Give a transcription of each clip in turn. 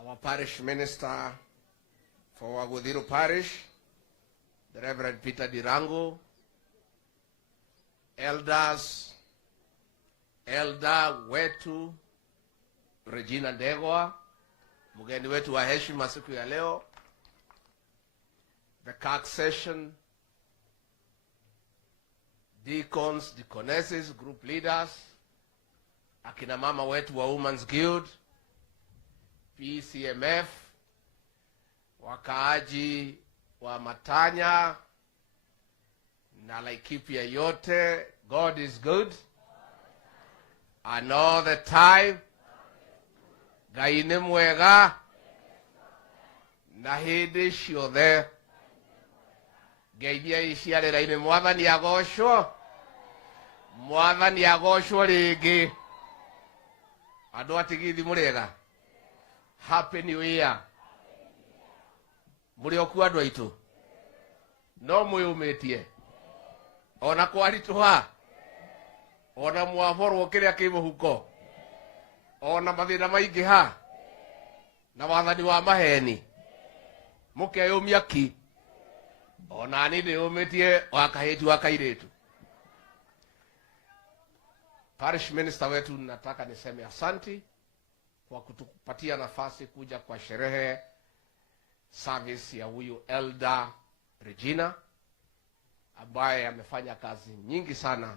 our parish minister for Uhuru Parish, the Reverend Peter Dirango, elders, Elder wetu Regina Ndegwa, mgeni wetu wa heshima siku ya leo, the CAC session, deacons, deaconesses, group leaders, akina mama wetu wa Women's Guild, PCMF, wakaaji wa Matanya na Laikipia yote. God is good and all the time. Ngai nĩ mwega na hĩndĩ ciothe. Ngeithia iciarĩra-inĩ. Mwathani agocwo. Mwathani agocwo rĩngĩ. Andũ atigithi mũrĩega. Happy New Year. Mũrĩ okuo andũ aitũ. No mwĩyũmĩtie. Ona kwaritũha. Ona mwaborwo kĩrĩa kĩ mũhuko. Ona mathĩna maingĩ ha. Na wathani wa maheni. Mũkeyũmia ki. Ona ni ndĩyũmĩtie wa kahĩti wa kairĩtu. Parish minister wetu, nataka niseme asanti kwa kutupatia nafasi kuja kwa sherehe service ya huyu Elder Regina ambaye amefanya kazi nyingi sana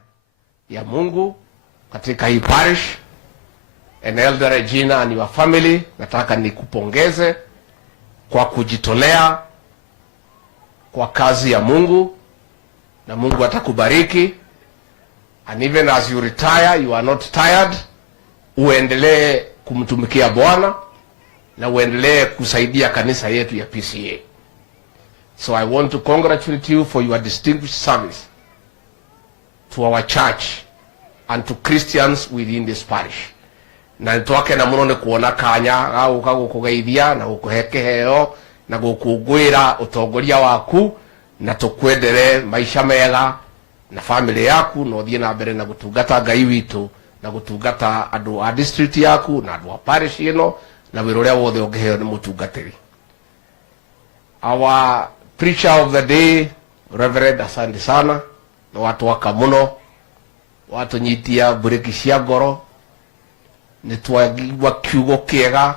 ya Mungu katika hii parish. And Elder Regina and your family, nataka nikupongeze kwa kujitolea kwa kazi ya Mungu, na Mungu atakubariki. And even as you retire, you are not tired. Uendelee kumtumikia Bwana na uendelee kusaidia kanisa yetu ya PCA. So I want to congratulate you for your distinguished service to our church and to Christians within this parish. Na nitwake na muno ni kuona kanya gauka gukugeithia na gukuhe kiheo na gukungwira utongoria waku, na tukwendere maisha mega na family yaku, no thie na mbere na gutungata Ngai witu na gutungata andu a district yaku na andu a parish ino na wira uria wothe ungeheo ni mutungatiri. Our preacher of the day, Reverend, asante sana, na watu waka muno, watu nyitia bureki cia ngoro, ni twagwa kiugo kiega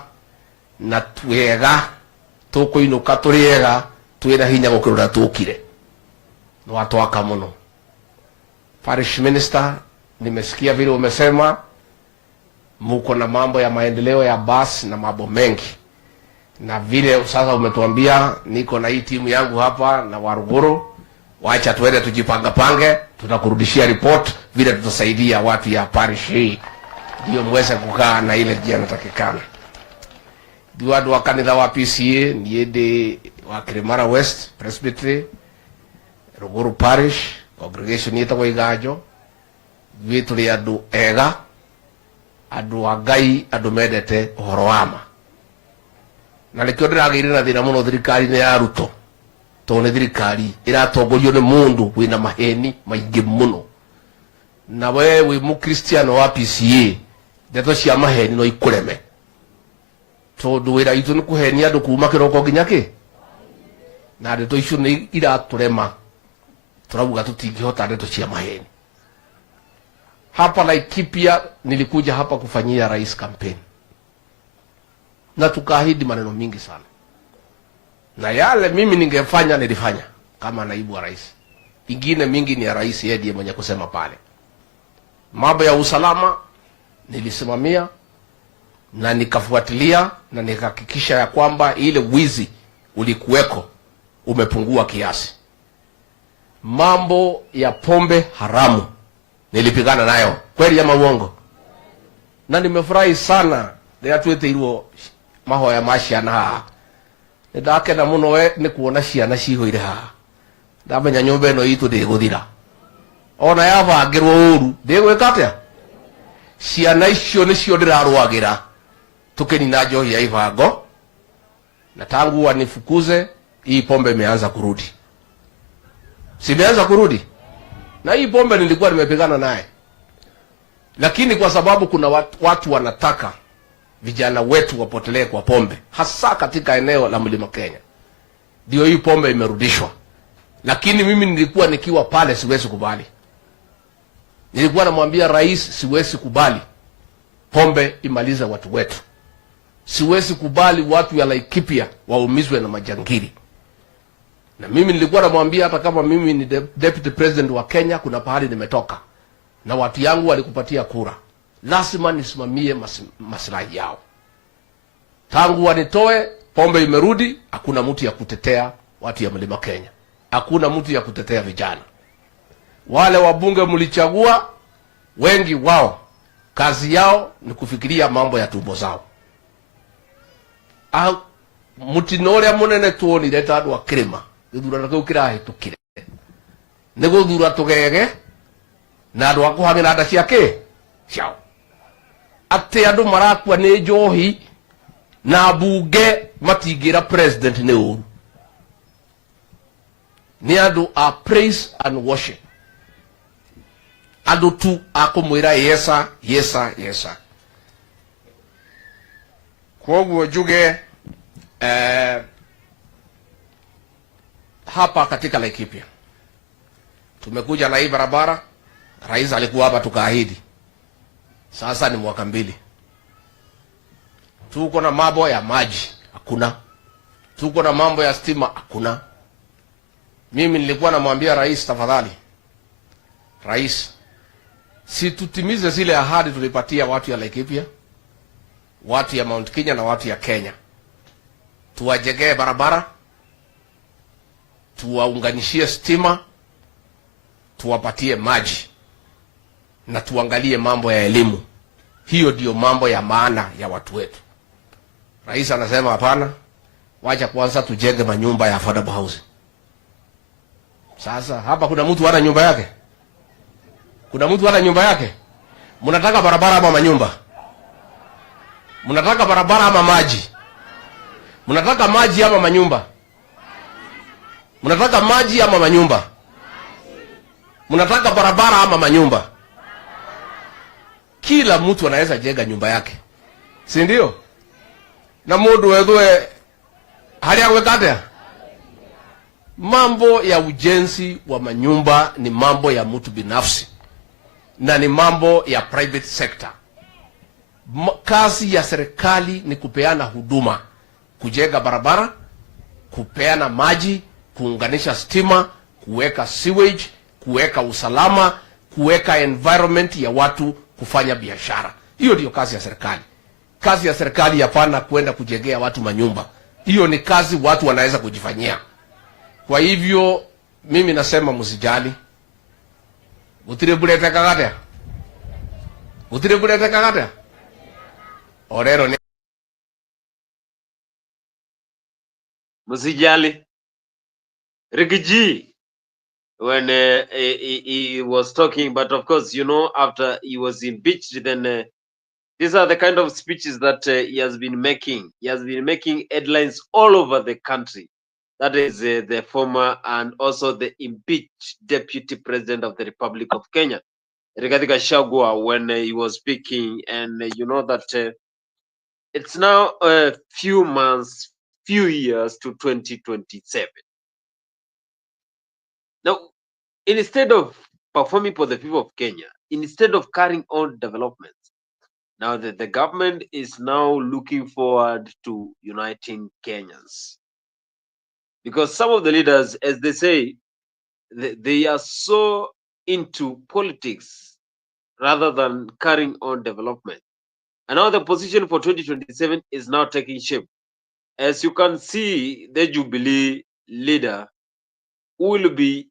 na twega, tukuinuka turiega, twina hinya gukirura tukire. Ni watu waka muno. Parish minister, nimesikia vile umesema muko na mambo ya maendeleo ya bus na mambo mengi. Na vile sasa umetuambia niko na hii timu yangu hapa na Waruguru, wacha tuende tujipanga pange, tutakurudishia report vile tutasaidia watu ya parish hii ndio mweze kukaa na ile njia inatakikana. Watu wa kanisa wa PCA niende wa Kirimara West Presbytery, Ruguru Parish congregation yetagwo Igajo, vitu ria andu ega, andu a Ngai, andu mendete uhoro wa ma. Na nikio ndiragirira na thina muno thirikari-ini ya Ruto, tone thirikari iratongorio ni mundu wina maheni maingi muno. Na we wi mu Christian wa PCA, ndeto cia maheni no ikureme. Tondu wira itu ni kuhenia andu kuma kiroko nginya ki, na ndeto icio ni iraturema. Turabuga tutingihota ndeto cia maheni. Hapa Laikipia nilikuja hapa kufanyia rais campaign, na tukaahidi maneno mingi sana, na yale mimi ningefanya nilifanya kama naibu wa rais. Ingine mingi ni ya rais yeye ndiye mwenye kusema pale. Mambo ya usalama nilisimamia na nikafuatilia na nikahakikisha ya kwamba ile wizi ulikuweko umepungua kiasi. Mambo ya pombe haramu nilipigana nayo, kweli ama uongo? Na nimefurahi sana ndio tweteirwo mahoya ma ciana haha. Ndakena muno we ni kuona ciana cihoire haha. Ndamenya nyumba ino itu ndiguthira. Ona yabangirwo uru ndigwika atia? Ciana icio nicio ndirarwagira tukinina njohi ya ibango, na tangu wanifukuze hii pombe imeanza kurudi. Simeanza kurudi. Na hii pombe nilikuwa nimepigana naye, lakini kwa sababu kuna watu wanataka vijana wetu wapotelee kwa pombe, hasa katika eneo la Mlima Kenya. Ndio hii pombe imerudishwa. Lakini mimi nilikuwa nikiwa pale, siwezi kubali. Nilikuwa namwambia rais, siwezi kubali pombe imalize watu wetu. Siwezi kubali watu ya Laikipia waumizwe na majangili. Na mimi nilikuwa namwambia, hata kama mimi ni deputy president wa Kenya, kuna pahali nimetoka na watu yangu walikupatia kura, lazima nisimamie maslahi yao. Tangu wanitoe, pombe imerudi, hakuna mtu ya kutetea watu ya Mlima Kenya. Hakuna mtu ya kutetea vijana. Wale wabunge mlichagua, wengi wao kazi yao ni kufikiria mambo ya tumbo zao. Mutinore munene tuonire tandu akirima githurano kiu kirahitukire ni guthura tugege na andu akuhangira nda ciake ciao. Ati andu marakua ni njohi na bunge matingira president ni uru. Ni andu a praise and worship. Andu tu akumwira yesa yesa yesa. Koguo njuge hapa katika Laikipia tumekuja na hii barabara. Rais alikuwa hapa tukaahidi. Sasa ni mwaka 2. Tuko na mambo ya maji hakuna. Tuko na mambo ya stima hakuna. Mimi nilikuwa namwambia rais, tafadhali rais, si tutimize zile ahadi tulipatia watu ya Laikipia, watu ya Mount Kenya na watu ya Kenya. Tuwajengee barabara, tuwaunganishie stima, tuwapatie maji na tuangalie mambo ya elimu. Hiyo ndio mambo ya maana ya watu wetu. Rais anasema hapana, wacha kwanza tujenge manyumba ya affordable housing. Sasa hapa kuna mtu hana nyumba yake? Kuna mtu hana nyumba yake? Mnataka barabara ama manyumba? Mnataka barabara ama maji? Mnataka maji ama manyumba? Mnataka maji ama manyumba? Mnataka barabara ama manyumba? Kila mtu anaweza jenga nyumba yake, si ndio? Na mundu wethwe hali ya kwekate. Mambo ya ujenzi wa manyumba ni mambo ya mtu binafsi na ni mambo ya private sector. Kazi ya serikali ni kupeana huduma, kujenga barabara, kupeana maji, kuunganisha stima, kuweka sewage, kuweka usalama, kuweka environment ya watu kufanya biashara. Hiyo ndio kazi ya serikali. Kazi ya serikali hapana kwenda kujengea watu manyumba. Hiyo ni kazi watu wanaweza kujifanyia. Kwa hivyo mimi nasema msijali. Utirebulete kagate. Utirebulete kagate. Orero ni Msijali. Rigiji, when he was talking, but of course, you know, after he was impeached, then these are the kind of speeches that he has been making. He has been making headlines all over the country. That is the former and also the impeached Deputy President of the Republic of Kenya, Rigathi Gachagua, when he was speaking. And you know that it's now a few months, few years to 2027. Now, instead of performing for the people of Kenya, instead of carrying on developments, now the government is now looking forward to uniting Kenyans. Because some of the leaders, as they say, they are so into politics rather than carrying on development. And now the position for 2027 is now taking shape. As you can see, the Jubilee leader will be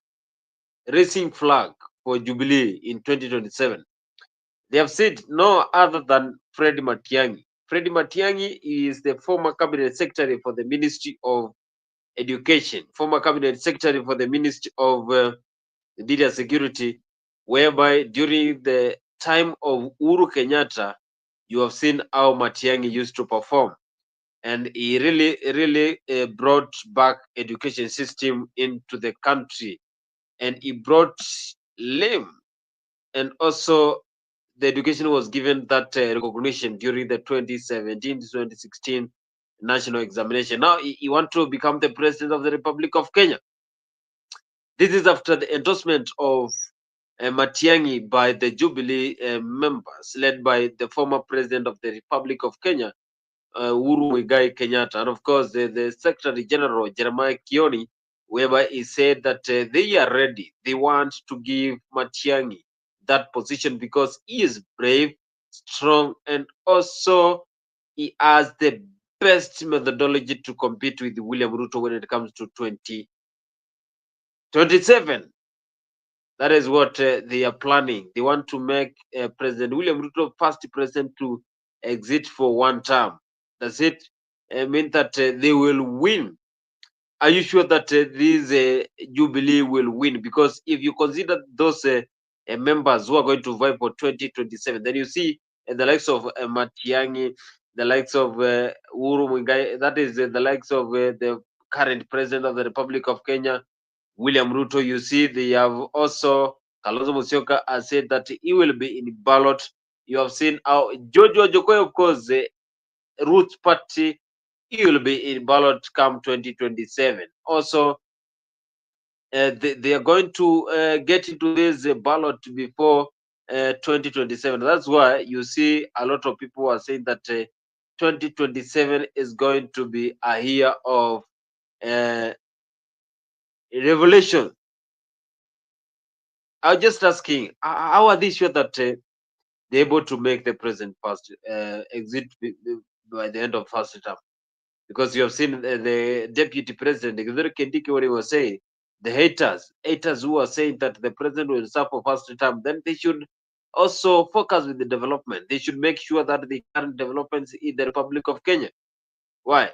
raising flag for Jubilee in 2027. They have said no other than Fred Matiangi. Fred Matiangi is the former cabinet secretary for the Ministry of Education, former cabinet secretary for the Ministry of Data Security, whereby during the time of Uhuru Kenyatta, you have seen how Matiangi used to perform. And he really brought back education system into the country. And he brought LAME and also the education was given that recognition during the 2017 to 2016 national examination. Now he want to become the president of the Republic of Kenya. This is after the endorsement of Matiang'I by the Jubilee members, led by the former president of the Republic of Kenya, Uhuru Kenyatta, and of course the Secretary General Jeremiah Kioni, whereby he said that they are ready. They want to give Matiang'I that position because he is brave, strong, and also he has the best methodology to compete with William Ruto when it comes to 2027. That is what they are planning. They want to make President William Ruto first president to exit for one term. Does it mean that they will win? Are you sure that this Jubilee will win? Because if you consider those members who are going to vie for 2027, then you see the likes of Matiang'I, the likes of Uhuru Muigai, that is the likes of the current president of the Republic of Kenya, William Ruto. You see, they have also Kalonzo Musyoka has said that he will be in ballot. You have seen how George Ojokoya, of course, Roots Party, he will be in ballot come 2027. Also, they are going to get into this ballot before 2027. That's why you see a lot of people are saying that 2027 is going to be a year of revelation. I was just asking, how are they sure that they're able to make the president first exit by the end of first term? Because you have seen the deputy president, Kithure Kindiki, what he was saying, the haters who are saying that the president will serve for first term, then they should also focus with the development. They should make sure that the current developments in the Republic of Kenya. Why?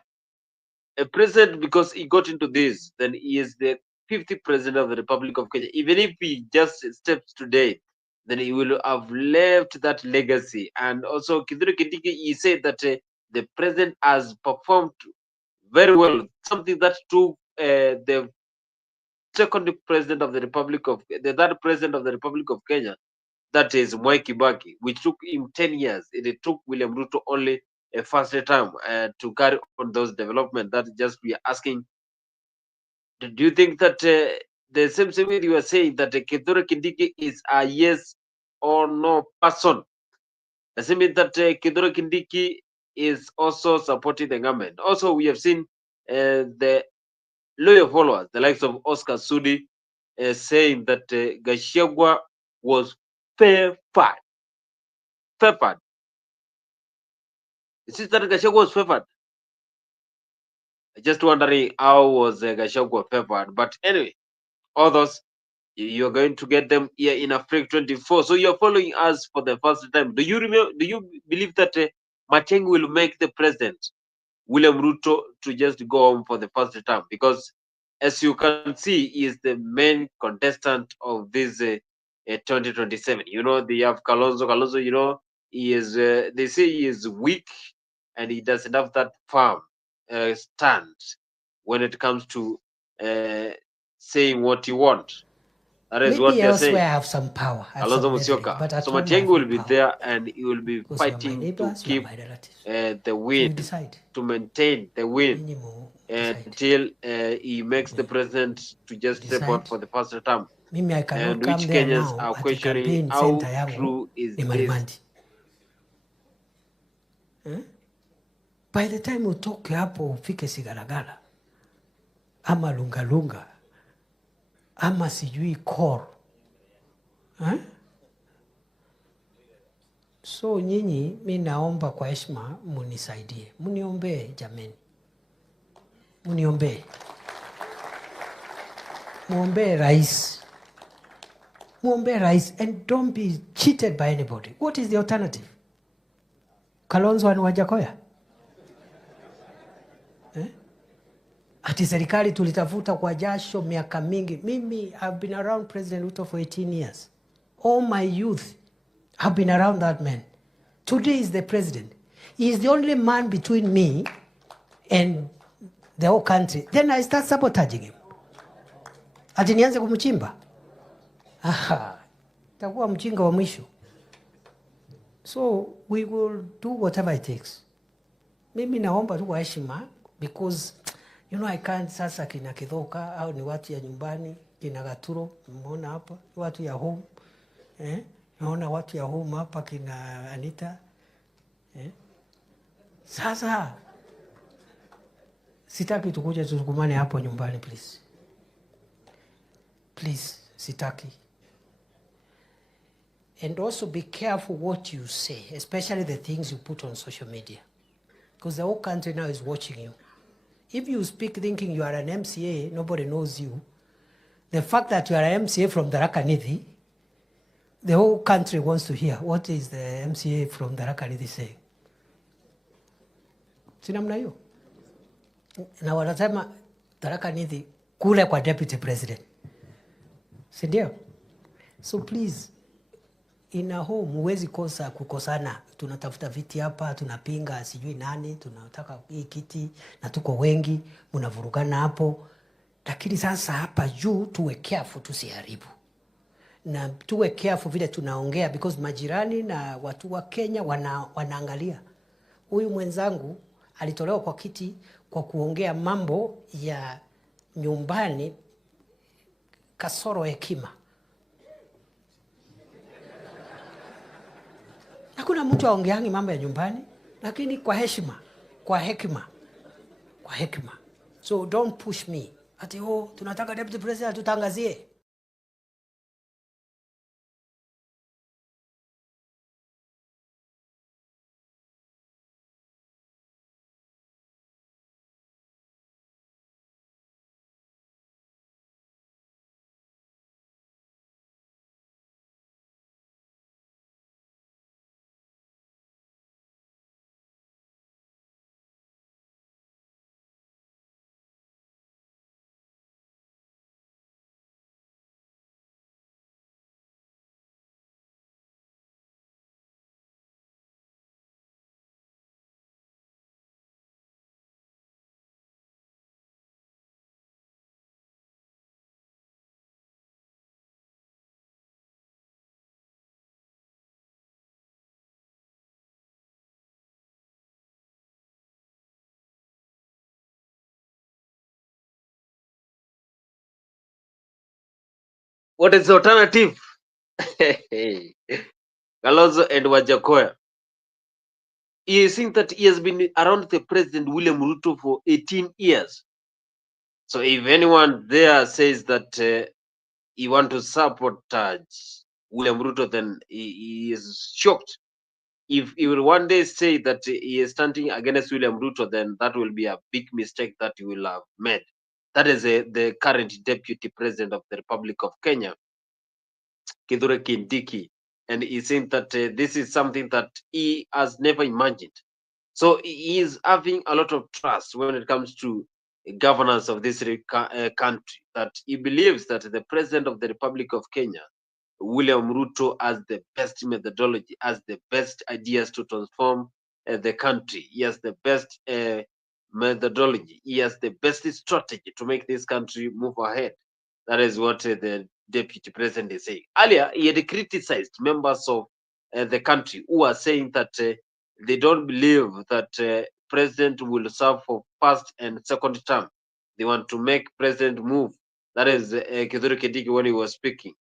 A president, because he got into this, then he is the 50th president of the Republic of Kenya. Even if he just steps today, then he will have left that legacy. And also, Kithure Kindiki, he said that the president has performed very well, something that took the second president of the Republic of the third president of the Republic of Kenya, that is Mwai Kibaki, which took him 10 years. It took William Ruto only a first term to carry on those development. That just we are asking. Do you think that the same way you are saying that Kithure Kindiki is a yes or no person? Does it mean that Kithure Kindiki is also supporting the government? Also, we have seen the loyal followers, the likes of Oscar Sudi, saying that Gachagua was favored. Favored. Is it that Gachagua was favored? Just wondering how was Gachagua favored. But anyway, others, you're going to get them here in Africa 24. So you're following us for the first time. Do you remember? Do you believe that Matiang'I will make the president William Ruto to just go home for the first term? Because as you can see, he is the main contestant of this 2027. You know, they have Kalonzo. Kalonzo, you know, he is. They say he is weak, and he doesn't have that firm stand when it comes to saying what he wants. That is what Maybe they're elsewhere saying. I have some power. I have Kalonzo some leverage, Musyoka. but at So home I Matiang'I have will no be power. there, and he will be Because you are my fighting to neighbors, you are keep my relatives. the So you win, decide. to maintain the win Decide. until he makes the president to just step out Decide. for the first term. Mimi I cannot And come which there Kenyans now are at the questioning campaign how center yangu true is ni this. Marimandi. By the time utoke hapo ufike Sigalagala ama Lungalunga ama sijui Kor. So nyinyi, mi naomba kwa heshima munisaidie, muniombee jameni, muniombee, muombee rais, muombee rais, and don't be cheated by anybody. What is the alternative? Kalonzo and Wajakoya? Ati serikali tulitafuta kwa jasho miaka mingi. Mimi I've been around President Ruto for 18 years. All my youth have been around that man. Today is the president. He is the only man between me and the whole country. Then I start sabotaging him. Ati nianze kumchimba? Aha. Takuwa mchinga wa mwisho. So we will do whatever it takes. Mimi naomba tu kwa heshima, because you know I can't sasa kina Kithoka au ni watu ya nyumbani, kina Gaturo, mmeona hapa, watu ya home. Naona watu ya home hapa kina Anita. Sasa sitaki tukuje tusukumane hapo nyumbani, please. Please, sitaki. And also be careful what you say, especially the things you put on social media. Because the whole country now is watching you. If you speak thinking you are an MCA, nobody knows you. The fact that you are an MCA from Tharaka Nithi, the whole country wants to hear what is the MCA from Tharaka Nithi saying. Si namna hiyo? Na wanasema Tharaka Nithi kule kwa deputy president. Si ndio? So please, in a home huwezi kosa kukosana. Tunatafuta viti hapa, tunapinga sijui nani, tunataka hii kiti na tuko wengi, mnavurugana hapo. Lakini sasa hapa juu tuwe careful tusiharibu. Na tuwe careful vile tunaongea, because majirani na watu wa Kenya wanaangalia. Huyu mwenzangu alitolewa kwa kiti kwa kuongea mambo ya nyumbani kasoro hekima. Hakuna mtu aongeangi mambo ya nyumbani, lakini kwa heshima, kwa hekima, kwa hekima. So don't push me. Ati tunataka deputy president tutangazie. What is the alternative? Kalonzo and Wajakoya. You think that he has been around the President William Ruto for 18 years. So if anyone there says that he want to sabotage William Ruto, then he is shocked. If he will one day say that he is standing against William Ruto, then that will be a big mistake that he will have made. That is the current Deputy President of the Republic of Kenya, Kithure Kindiki. And he saying that this is something that he has never imagined. So he is having a lot of trust when it comes to governance of this country, that he believes that the President of the Republic of Kenya, William Ruto, has the best methodology, has the best ideas to transform the country. He has the best methodology. He has the best strategy to make this country move ahead. That is what the deputy president is saying. Earlier, he had criticized members of the country who are saying that they don't believe that president will serve for first and second term. They want to make president move. That is Kithure Kindiki when he was speaking.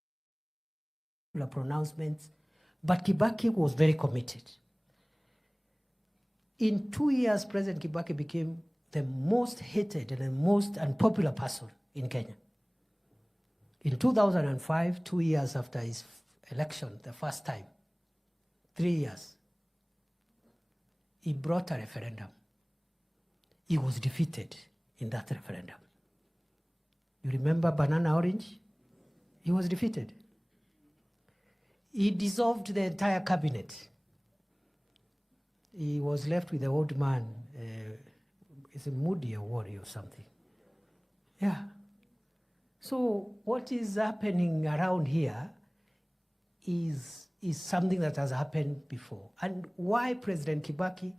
Pronouncements, but Kibaki was very committed. In 2 years, President Kibaki became the most hated and the most unpopular person in Kenya. In 2005, 2 years after his election, the first time, 3 years, he brought a referendum. He was defeated in that referendum. You remember Banana Orange? He was defeated. He dissolved the entire cabinet. He was left with the old man. It's a Moody Award or something. Yeah. So what is happening around here is something that has happened before. And why President Kibaki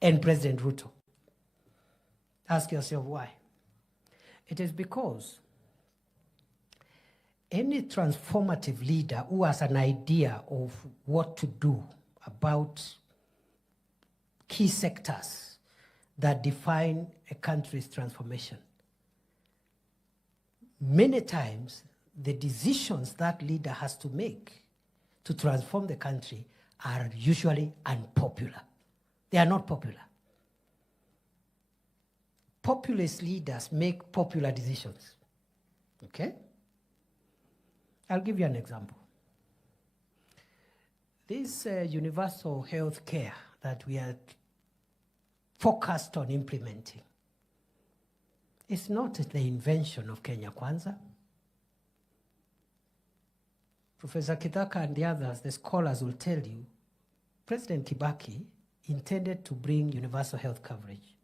and President Ruto? Ask yourself why. It is because any transformative leader who has an idea of what to do about key sectors that define a country's transformation. Many times, the decisions that leader has to make to transform the country are usually unpopular. They are not popular. Populist leaders make popular decisions. Okay? I'll give you an example. This universal health care that we are focused on implementing is not the invention of Kenya Kwanza. Professor Kitaka and the others, the scholars, will tell you, President Kibaki intended to bring universal health coverage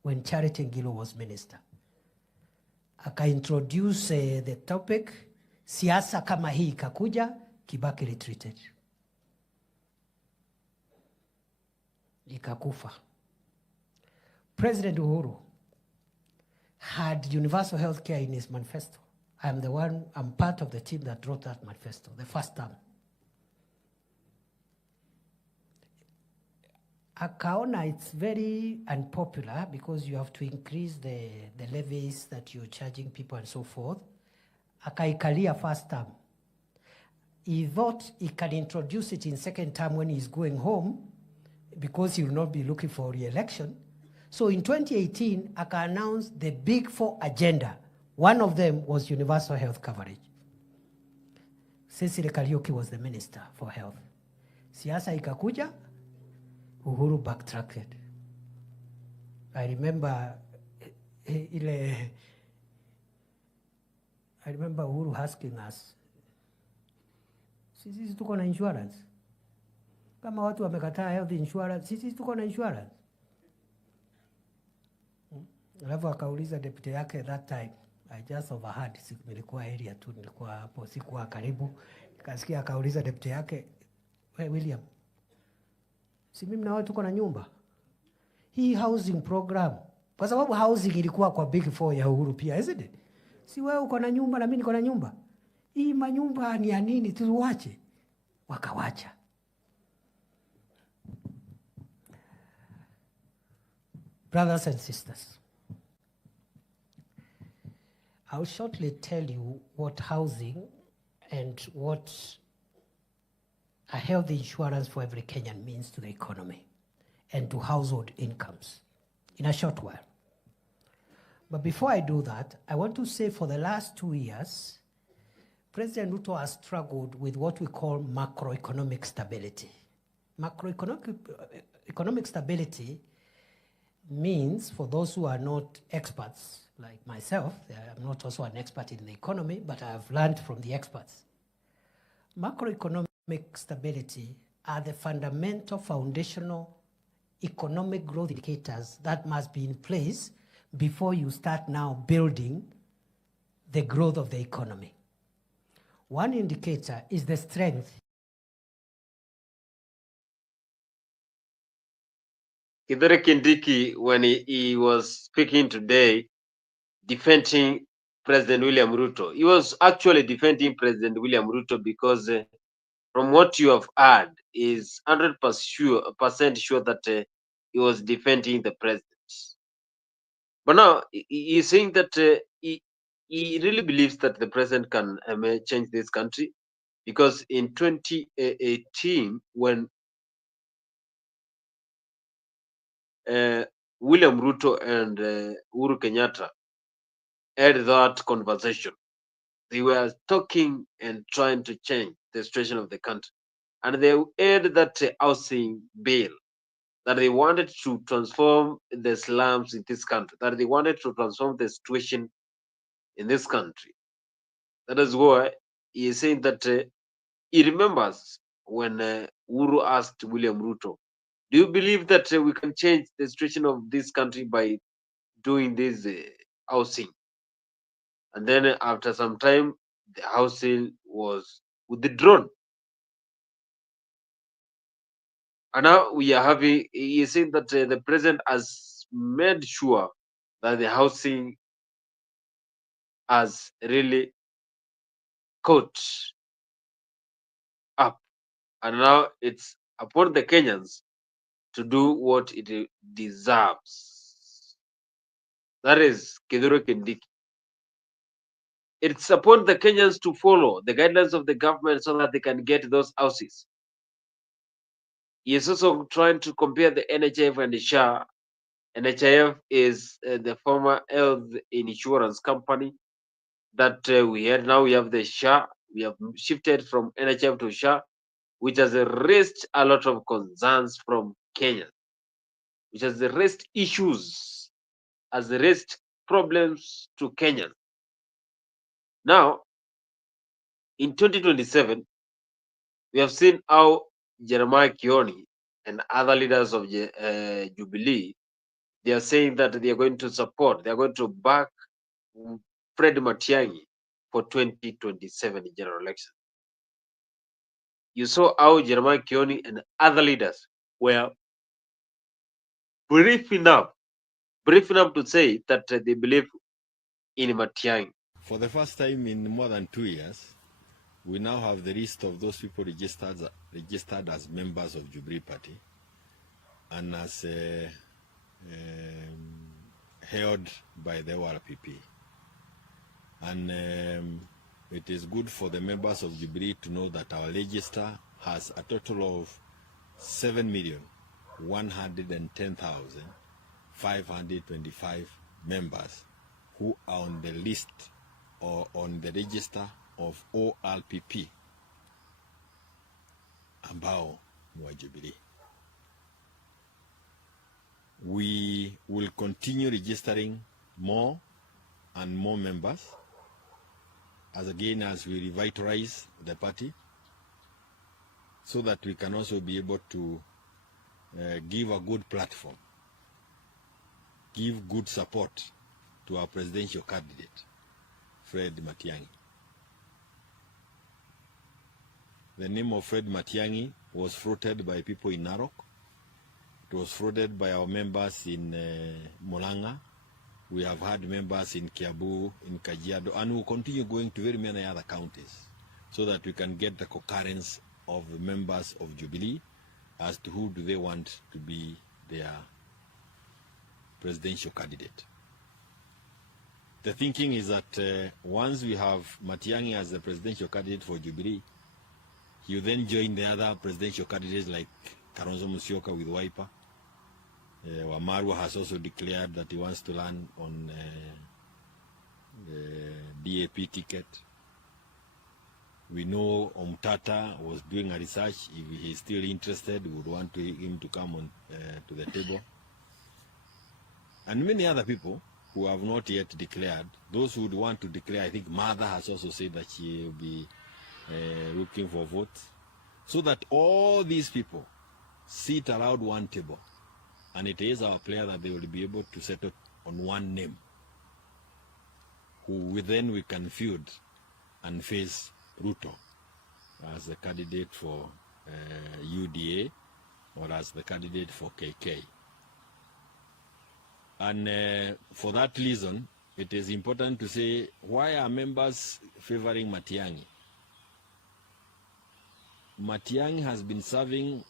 when Charity Ngilo was minister. Aka-introduce the topic, siasa kama hii ikakuja, Kibaki retreated. Ikakufa. President Uhuru had universal health care in his manifesto. I'm part of the team that wrote that manifesto, the first term. Akaona it's very unpopular because you have to increase the levies that you're charging people and so forth. Akaikalia first term. He thought he can introduce it in second term when he's going home because he will not be looking for re-election. So in 2018, Aka announced the Big Four agenda. One of them was universal health coverage. Cecily Kariuki was the minister for health. Siasa ikakuja, Uhuru backtracked. I remember Uhuru asking us, sisi tuko na insurance? Kama watu wamekataa health insurance, sisi tuko na insurance? Alafu akauliza deputy yake that time. I just overheard, nilikuwa area tu, nilikuwa hapo, sikuwa karibu. Nikasikia akauliza deputy yake, "Hey William, si mimi na wewe tuko na nyumba? Hii housing program, kwa sababu housing ilikuwa kwa Big Four ya Uhuru pia, isn't it? Si wewe uko na nyumba na mimi niko na nyumba. Hii manyumba ni ya nini? Tuwache." Wakawacha. Brothers and sisters, I'll shortly tell you what housing and what a health insurance for every Kenyan means to the economy and to household incomes in a short while. But before I do that, I want to say for the last 2 years, President Ruto has struggled with what we call macroeconomic stability. Macroeconomic stability means, for those who are not experts like myself, I'm not also an expert in the economy, but I have learned from the experts. Macroeconomic stability are the fundamental foundational economic growth indicators that must be in place before you start now building the growth of the economy. One indicator is the strength. Kithure Kindiki, when he was speaking today, defending President William Ruto, he was actually defending President William Ruto because from what you have heard, is 100% sure that he was defending the president. But now he is saying that he really believes that the president can change this country, because in 2018, when William Ruto and Uhuru Kenyatta had that conversation, they were talking and trying to change the situation of the country. And they had that housing bill, that they wanted to transform the slums in this country, that they wanted to transform the situation in this country. That is why he is saying that he remembers when Uhuru asked William Ruto, "Do you believe that we can change the situation of this country by doing this housing?" And then after some time, the housing was withdrawn. And now we are having, he is saying that the president has made sure that the housing has really caught up, and now it's upon the Kenyans to do what it deserves. That is Kithure Kindiki. It's upon the Kenyans to follow the guidelines of the government so that they can get those houses. He is also trying to compare the NHIF and the SHA. NHIF is the former health insurance company that we had. Now we have the SHA. We have shifted from NHIF to SHA, which has raised a lot of concerns from Kenya, which has raised issues, has raised problems to Kenyans. Now, in 2027, we have seen how Jeremiah Kioni and other leaders of Jubilee, they are saying that they are going to support, they are going to back Fred Matiangi for 2027 general election. You saw how Jeremiah Kioni and other leaders were brief enough to say that they believe in Matiang'i. For the first time in more than 2 years, we now have the list of those people registered as members of Jubilee Party and as held by the ORPP. And it is good for the members of Jubilee to know that our register has a total of 7,110,525 members who are on the list or on the register of ORPP ambao ni wa Jubilee. We will continue registering more and more members as we revitalize the party, so that we can also be able to give a good platform, give good support to our presidential candidate, Fred Matiangi. The name of Fred Matiangi was floated by people in Narok. It was floated by our members in Murang'a. We have had members in Kiambu, in Kajiado, and we'll continue going to very many other counties so that we can get the concurrence of the members of Jubilee as to who do they want to be their presidential candidate. The thinking is that once we have Matiang'i as the presidential candidate for Jubilee, he will then join the other presidential candidates like Kalonzo Musyoka with Wiper. Wamarwa has also declared that he wants to run on the DAP ticket. We know Omtata was doing a research. If he is still interested, we would want him to come on to the table. And many other people who have not yet declared. Those who would want to declare, I think Mother has also said that she will be looking for votes. So that all these people sit around one table. And it is our prayer that they will be able to settle on one name, who then we can feud and face Ruto as the candidate for UDA or as the candidate for KK. And for that reason, it is important to say, why are members favoring Matiang'i? Matiang'i has been serving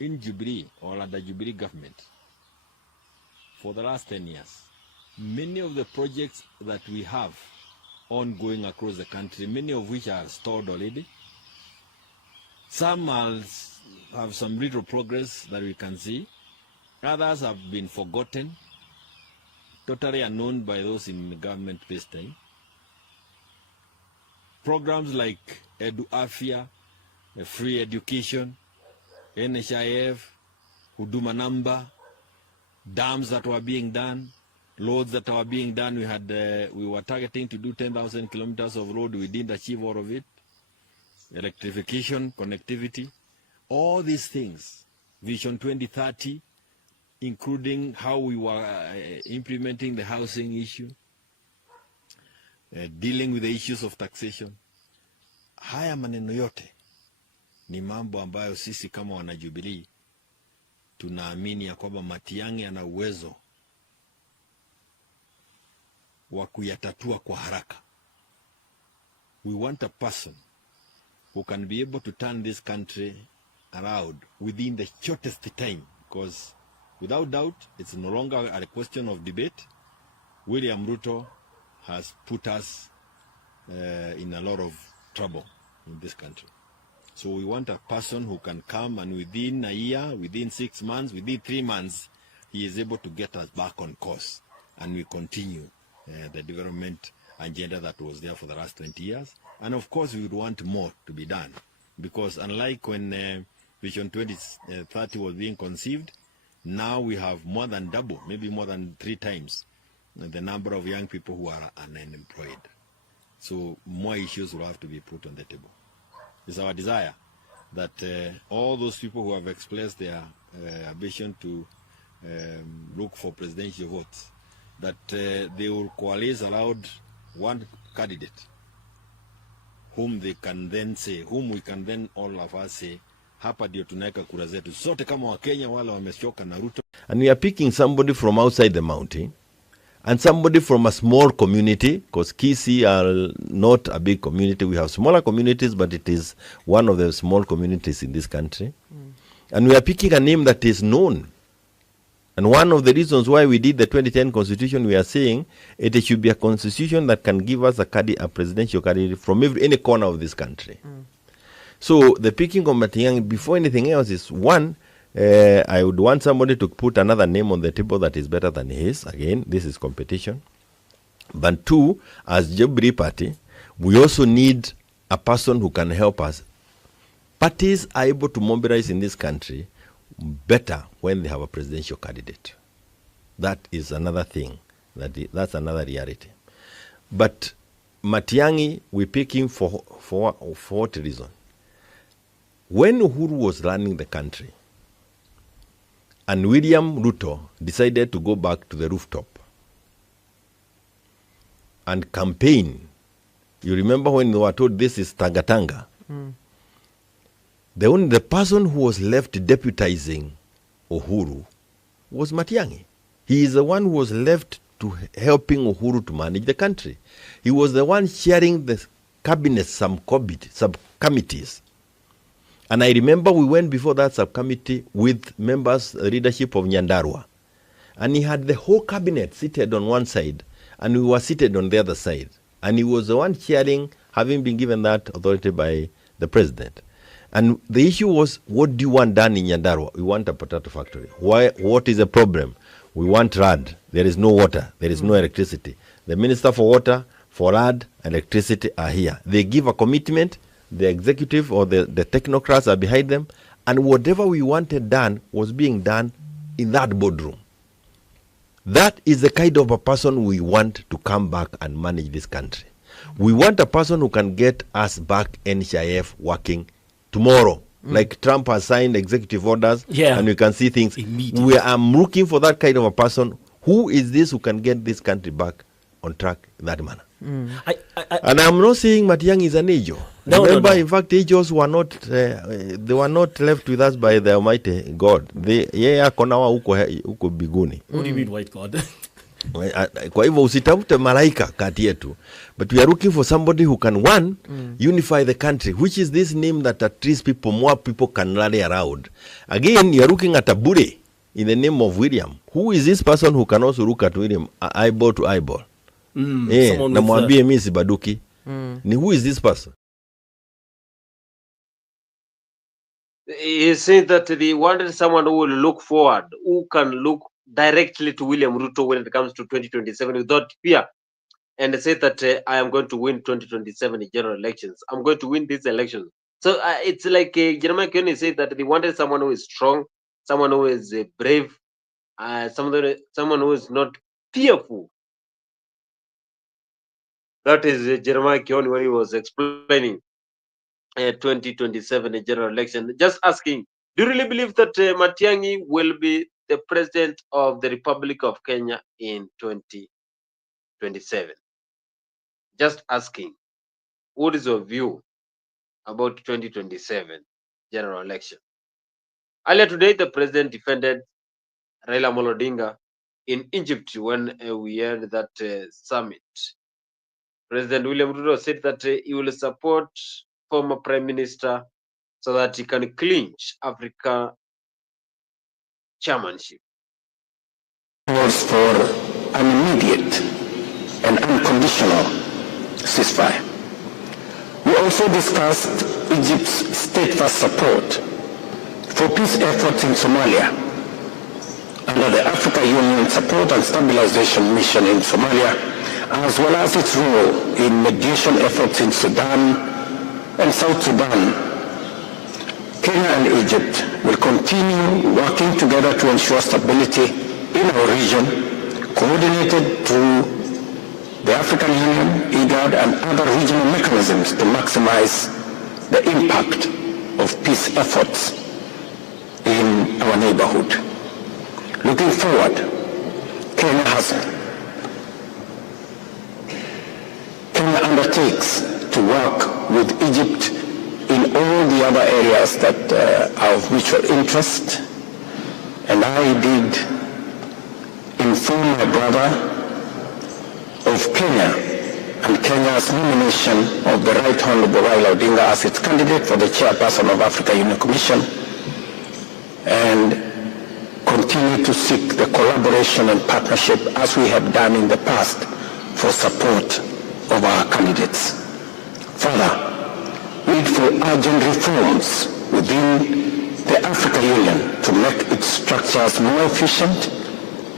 in Jubilee or under Jubilee government for the last 10 years. Many of the projects that we have ongoing across the country, many of which are stored already. Some have some little progress that we can see. Others have been forgotten, totally unknown by those in the government this time. Programs like Edu Afya, free education, NHIF, Huduma number, dams that were being done, roads that were being done. We were targeting to do 10,000 kilometers of road. We didn't achieve all of it. Electrification, connectivity, all these things. Vision 2030, including how we were implementing the housing issue, dealing with the issues of taxation. Haya maneno yote ni mambo ambayo sisi kama wana Jubilee tunaamini ya kwamba Matiang'i ana uwezo wa kuyatatua kwa haraka. We want a person who can be able to turn this country allowed within the shortest time, because without doubt, it's no longer a question of debate. William Ruto has put us in a lot of trouble in this country. So we want a person who can come and within a year, within 6 months, within 3 months, he is able to get us back on course, and we continue the development agenda that was there for the last 20 years. And of course, we would want more to be done, because unlike when Vision 2030 was being conceived, now we have more than double, maybe more than 3 times the number of young people who are unemployed. So more issues will have to be put on the table. It's our desire that all those people who have expressed their ambition to look for presidential votes, that they will coalesce around one candidate whom they can then say, whom we can then all of us say, hapa ndio tunaweka kura zetu sote kama Wakenya wale wamechoka na Ruto. And we are picking somebody from outside the mountain and somebody from a small community, because Kisii are not a big community. We have smaller communities, but it is one of the small communities in this country. And we are picking a name that is known. And one of the reasons why we did the 2010 constitution, we are saying it should be a constitution that can give us a presidential candidate from any corner of this country. So the picking of Matiang'I, before anything else, is one, I would want somebody to put another name on the table that is better than his. Again, this is competition. But two, as Jubilee party, we also need a person who can help us. Parties are able to mobilize in this country better when they have a presidential candidate. That is another thing. That's another reality. But Matiang'I, we pick him for what reason? When Uhuru was running the country, and William Ruto decided to go back to the rooftop and campaign, you remember when they were told this is Tanga. The person who was left deputizing Uhuru was Matiang'I. He is the one who was left to helping Uhuru to manage the country. He was the one chairing the cabinet subcommittees. And I remember we went before that subcommittee with members, leadership of Nyandarua. And he had the whole cabinet seated on one side, and we were seated on the other side. And he was the one chairing, having been given that authority by the president. And the issue was, what do you want done in Nyandarua? We want a potato factory. Why? What is the problem? We want RAD. There is no water. There is no electricity. The Minister for Water, for RAD, electricity are here. They give a commitment. The executive or the technocrats are behind them. And whatever we wanted done was being done in that boardroom. That is the kind of a person we want to come back and manage this country. We want a person who can get us back NHIF working tomorrow. Like Trump has signed executive orders, and we can see things. I'm looking for that kind of a person. Who is this who can get this country back on track in that manner? And I'm not saying Matiang'I is an angel. Remember, in fact, angels were not, they were not left with us by the Almighty God. Konawa uko biguni. What do you mean, white God? Kwa hivyo usitafute malaika kati yetu, but we are looking for somebody who can unify the country, which is this name that at least more people can rally around. Again, you are looking at a Bure in the name of William. Who is this person who can also look at William eyeball to eyeball? Namwambie mimi sibaduki. Ni who is this person? He said that they wanted someone who will look forward, who can look directly to William Ruto when it comes to 2027 without fear, and said that I am going to win 2027 general elections. I'm going to win these elections. So it's like Jeremiah Kioni said that they wanted someone who is strong, someone who is brave, someone who is not fearful. That is Jeremiah Kioni when he was explaining 2027 general election. Just asking, do you really believe that Matiang'I will be the president of the Republic of Kenya in 2027? Just asking, what is your view about 2027 general election? Earlier today, the president defended Raila Amolo Odinga in Egypt when we had that summit. President William Ruto said that he will support former Prime Minister so that he can clinch Africa chairmanship. Was for an immediate and unconditional ceasefire. We also discussed Egypt's steadfast support for peace efforts in Somalia under the African Union Support and Stabilization Mission in Somalia, as well as its role in mediation efforts in Sudan and South Sudan. Kenya and Egypt will continue working together to ensure stability in our region, coordinated through the African Union, IGAD, and other regional mechanisms to maximize the impact of peace efforts in our neighborhood. Looking forward, Kenya undertakes to work with Egypt in all the other areas that are of mutual interest, and I did inform my brother of Kenya and Kenya's nomination of the Right Honorable Raila Odinga as its candidate for the chairperson of Africa Union Commission, and continue to seek the collaboration and partnership as we have done in the past for support of our candidates. Further, need for urgent reforms within the African Union to make its structures more efficient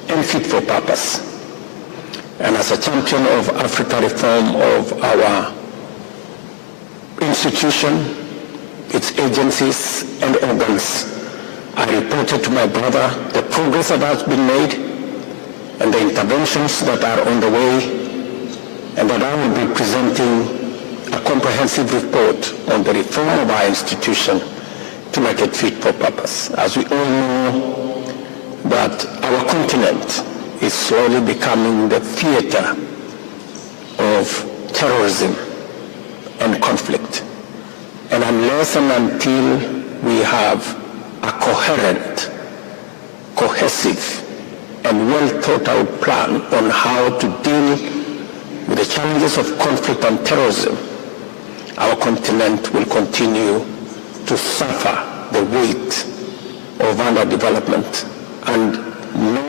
and fit for purpose. And as a champion of Africa reform of our institution, its agencies and organs, I reported to my brother the progress that has been made and the interventions that are on the way, and that I will be presenting a comprehensive report on the reform of our institution to make it fit for purpose. As we all know, that our continent is slowly becoming the theater of terrorism and conflict. And unless and until we have a coherent, cohesive, and well thought out plan on how to deal with the challenges of conflict and terrorism, our continent will continue to suffer the weight of underdevelopment and no.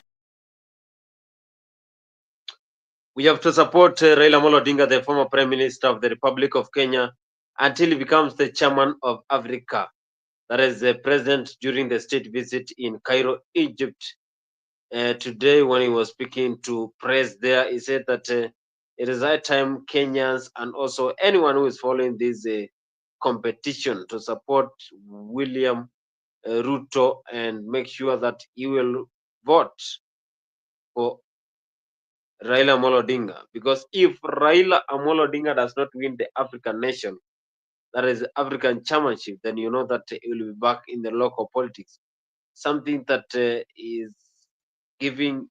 We have to support Raila Amolo Odinga, the former Prime Minister of the Republic of Kenya, until he becomes the chairman of Africa. That is the president during the state visit in Cairo, Egypt. Today, when he was speaking to press there, he said that it is high time Kenyans and also anyone who is following this competition to support William Ruto and make sure that he will vote for Raila Amolo Odinga. Because if Raila Amolo Odinga does not win the African nation, that is African chairmanship, then you know that he will be back in the local politics. Something that is giving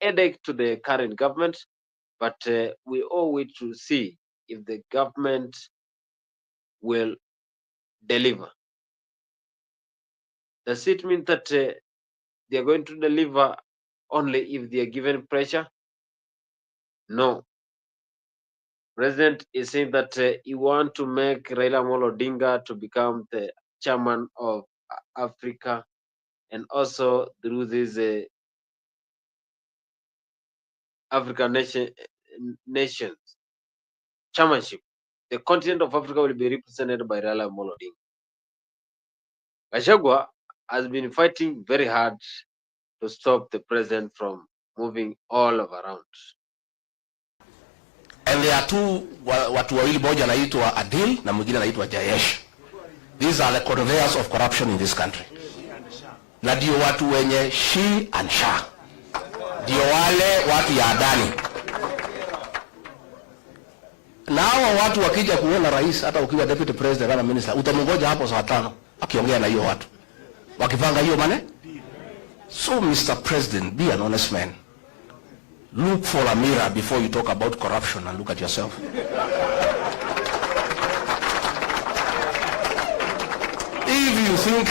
headache to the current government, but we all wait to see if the government will deliver. Does it mean that they are going to deliver only if they are given pressure? No. President is saying that he wants to make Raila Amolo Odinga to become the chairman of Africa, and also through this African nations chairmanship, the continent of Africa will be represented by Raila Amolo Odinga. Gachagua has been fighting very hard to stop the president from moving all of around. And there are two watu wawili, moja anaitwa Adil na mwingine anaitwa Jayesh. These are the conveyors of corruption in this country. Na ndio watu wenye she and sha. Ndio wale watu ya Adani. Na hawa watu wakija kuona rais, hata ukiwa deputy president na minister, utamngoja hapo saa 5 akiongea na hiyo watu. Wakipanga hiyo mane? So Mr. President, be an honest man. Look for a mirror before you talk about corruption and look at yourself. If you think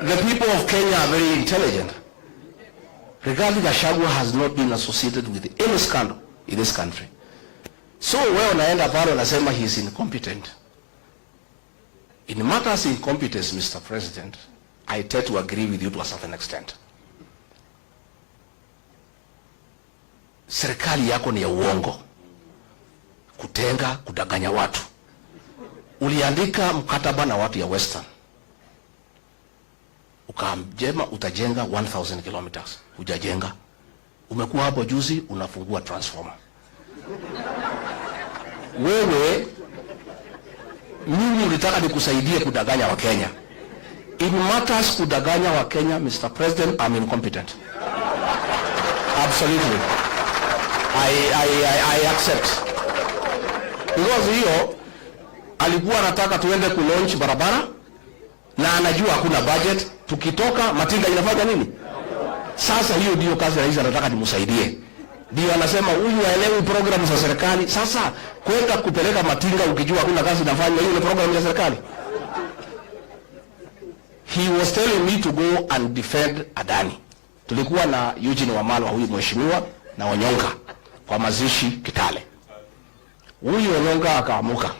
the people of Kenya are very intelligent, regarding Gachagua has not been associated with any scandal in this country. So wewe unaenda pale unasema he is incompetent. In matters in competence, Mr. President, I tend to agree with you to a certain extent. Serikali yako ni ya uongo, kutenga, kudanganya watu. Uliandika mkataba na watu ya Western, ukaamjema utajenga 1000 kilometers, hujajenga. Umekuwa hapo juzi unafungua transformer. Wewe mimi ulitaka nikusaidie kudanganya wa Kenya. In matters kudanganya wa Kenya, Mr. President, I'm incompetent. Absolutely. I accept. Because hiyo alikuwa anataka tuende ku-launch barabara na anajua hakuna budget. Tukitoka Matinga inafanya nini? Sasa hiyo ndio kazi rais anataka nimsaidie. Ndio anasema huyu haelewi program za serikali. Sasa kwenda kupeleka Matinga ukijua hakuna kazi inafanywa, hiyo ni program ya serikali. He was telling me to go and defend Adani. Tulikuwa na Eugene Wamalwa, huyu mheshimiwa, na Onyonga kwa mazishi Kitale. Huyu Onyonga akaamuka,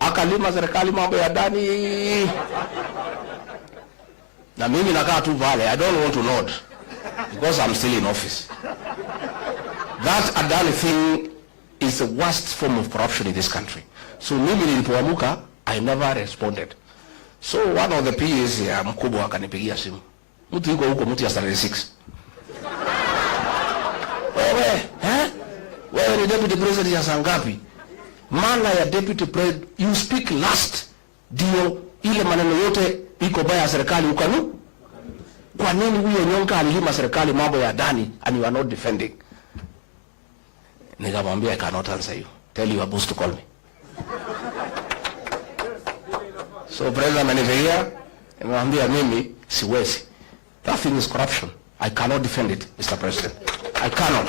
akalima serikali mambo ya Adani, na mimi nakaa tu pale. I don't want to nod because I'm still in office. That Adani thing is the worst form of corruption in this country. So mimi nilipoamuka, I never responded. So one of the PAs ya mkubwa akanipigia simu. Mtu yuko huko, mtu ya 36. Wewe ni deputy president ya saa ngapi? Maana ya deputy president, you speak last. Dio ile maneno yote iko baya ya serikali ukanu. Kwa nini huyo Nyonga alilima serikali mambo ya Adani and you are not defending? Nikamwambia I cannot answer you. Tell your boss to call me. So president ameniambia, nimemwambia mimi siwezi. That thing is corruption. I cannot defend it, Mr. President. I cannot.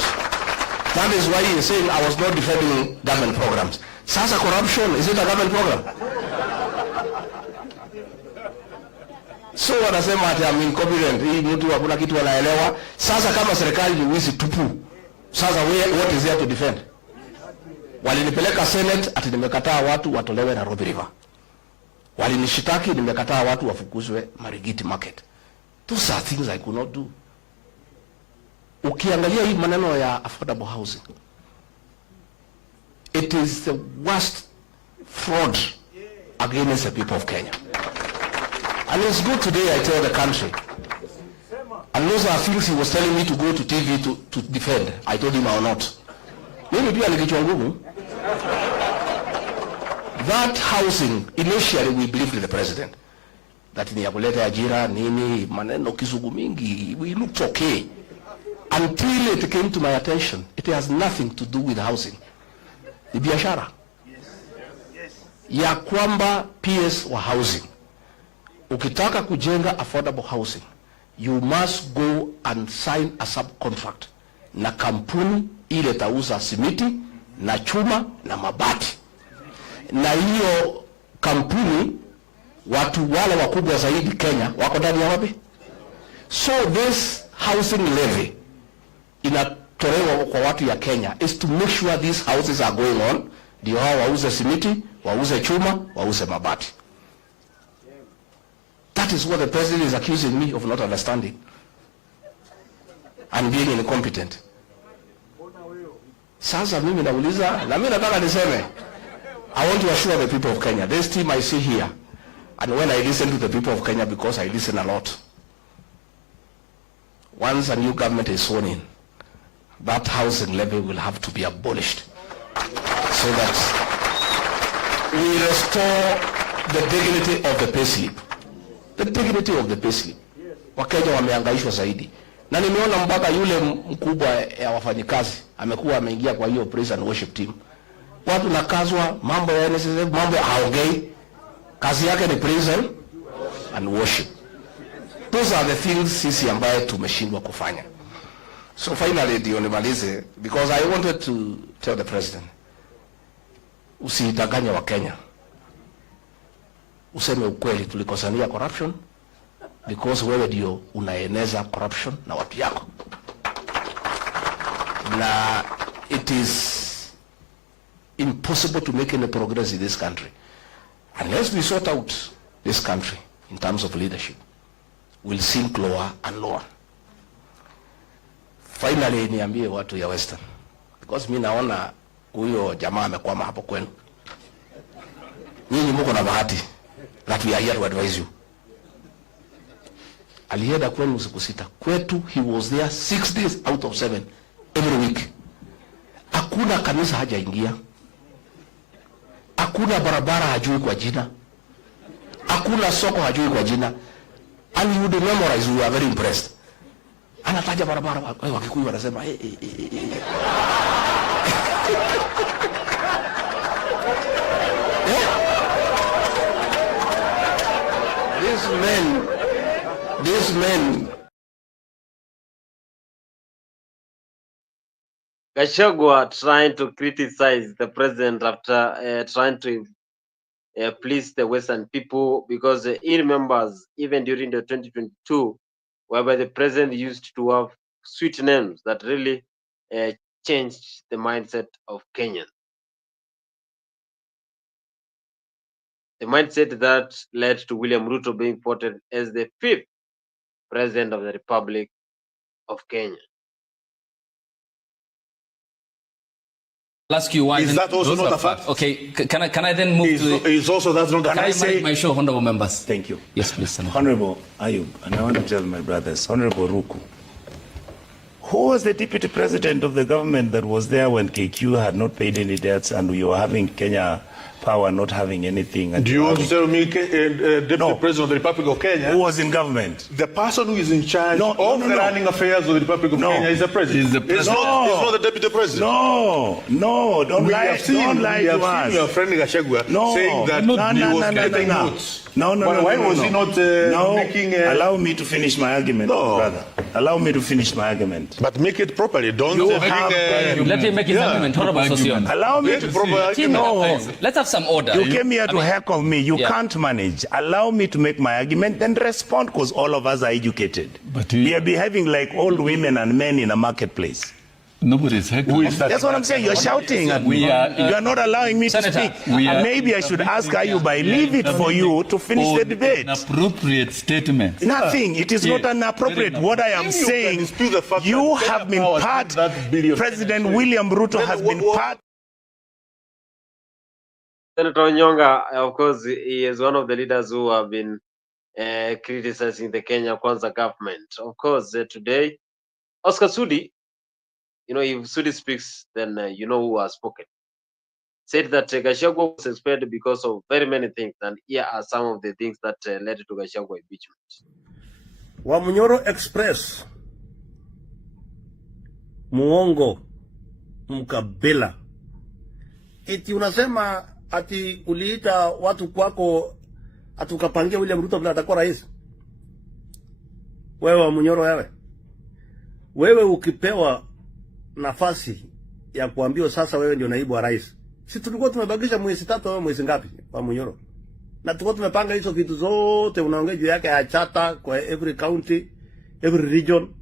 That is why he is saying I was not defending government programs. Sasa corruption, is it a government program? So wanasema ati I'm incompetent. Hii mtu hakuna kitu anaelewa. Sasa kama serikali ni wizi tupu, sasa what is there to defend? Walinipeleka Senate ati nimekataa watu watolewe Nairobi River. Walinishitaki nimekataa watu wafukuzwe Marigiti Market. Those are things I could not do. Ukiangalia hii maneno ya affordable housing, it is the worst fraud against the people of Kenya. And it's good today I tell the country. And those are things he was telling me to go to TV to defend. I told him I will not. Mimi pia nikichwa ngumu. That housing, initially we believed in the president. That ni ya kuleta ajira, nini, maneno kizungu mingi, we looked okay. Until it came to my attention, it has nothing to do with housing. Ni biashara. Ya kwamba PS wa housing. Ukitaka kujenga affordable housing, you must go and sign a subcontract na kampuni ile tauza simiti na chuma na mabati. Na hiyo kampuni watu wale wakubwa zaidi Kenya wako ndani ya wapi? So this housing levy inatolewa kwa watu ya Kenya is to make sure these houses are going on, ndio hao wauze simiti, wauze chuma, wauze mabati. That is what the president is accusing me of not understanding and being incompetent. Sasa mimi nauliza, na mimi nataka niseme, I want to assure the people of Kenya, this team I see here, and when I listen to the people of Kenya, because I listen a lot, once a new government is sworn in, that housing levy will have to be abolished so that we restore the dignity of the payslip. The dignity of the payslip. Wakenya wamehangaishwa zaidi. Na nimeona mpaka yule mkubwa ya wafanyikazi amekuwa ameingia kwa hiyo praise and worship team. Watu nakazwa mambo ya NSSF, mambo haongei. Kazi yake ni praise and worship. Those are the things sisi ambaye tumeshindwa kufanya. So finally ndio nimalize, because I wanted to tell the president, usidanganye wa Kenya. Useme ukweli, tulikosania corruption because wewe ndio unaeneza corruption na watu yako. Na it is impossible to make any progress in this country unless we sort out this country in terms of leadership, will sink lower and lower. Finally, niambie watu ya Western, because mimi naona huyo jamaa amekwama hapo kwenu. Nyinyi mko na bahati that we are here to advise you. Alienda kwenu siku 6. Kwetu he was there 6 days out of 7 every week. Hakuna kanisa hajaingia. Hakuna barabara hajui kwa jina. Hakuna soko hajui kwa jina. And you would memorize, we are very impressed. Anataja barabara, Wakikuyu wanasema These men. Gachagua trying to criticize the president after trying to please the Western people, because he remembers even during the 2022, whereby the president used to have sweet names that really changed the mindset of Kenyans. The mindset that led to William Ruto being voted as the 5th president of the Republic of Kenya. I'll ask you why. Is that also not a fact? Okay, can I then move to... Is also that's not a fact? Can I say my show, honorable members? Thank you. Yes, please, Senator. Honorable Ayub, and I want to tell my brothers, Honorable Ruku, who was the deputy president of the government that was there when KQ had not paid any debts and we were having Kenya Power not having anything? And do you want to tell me Deputy President of the Republic of Kenya? Who was in government? The person who is in charge of the running affairs of the Republic of Kenya is the president. It's not the deputy president. Don't lie to us. Your friend Gachagua saying that he was getting notes. Why was he not making Allow me to finish my argument, brother. Allow me to finish my argument. But make it properly. Don't let him make his argument. Honorable Sossion. Allow me to properly. Let's have some order. You came here to heckle me. You can't manage. Allow me to make my argument, then respond, because all of us are educated. But we are behaving like old women and men in a marketplace. Nobody's heckling. That's what I'm saying. You're shouting at me. You are not allowing me Senator, to speak. Maybe I should ask Ayub, I leave it for you to finish the debate. An appropriate statement. Nothing. It is not an appropriate. What I am saying, you have been part, President William Ruto has been part. Senator Onyonga, of course, he is one of the leaders who have been criticizing the Kenya Kwanza government. Of course, today, Oscar Sudi, if Sudi speaks, then you know who has spoken. Said that Gachagua was expelled because of very many things, and here are some of the things that led to Gachagua impeachment. Wamunyoro Express, muongo, mkabila. Eti unasema ati uliita watu kwako atukapangia William Ruto bila atakuwa rais. Wewe Wamunyoro, wewe ukipewa nafasi ya kuambiwa sasa wewe ndio naibu wa rais, si tulikuwa tumebakisha mwezi 3 au mwezi ngapi Wamunyoro? Na tulikuwa tumepanga hizo vitu zote, unaongea juu yake ya chata kwa every county, every region.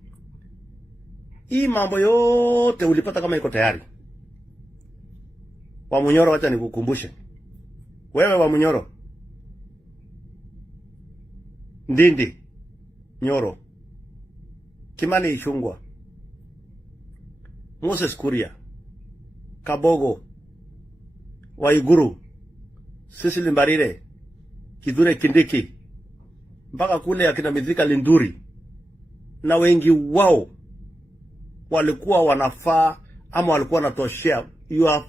Hii mambo yote ulipata kama iko tayari. Wamunyoro, acha nikukumbushe. Wewe Wamunyoro, Ndindi, Nyoro, Kimani Ichung'wah, Moses Kuria, Kabogo, Waiguru, Cecily Mbarire, Kithure Kindiki, mpaka kule akina Mithika Linturi, na wengi wao walikuwa wanafaa ama walikuwa wanatoshea. You have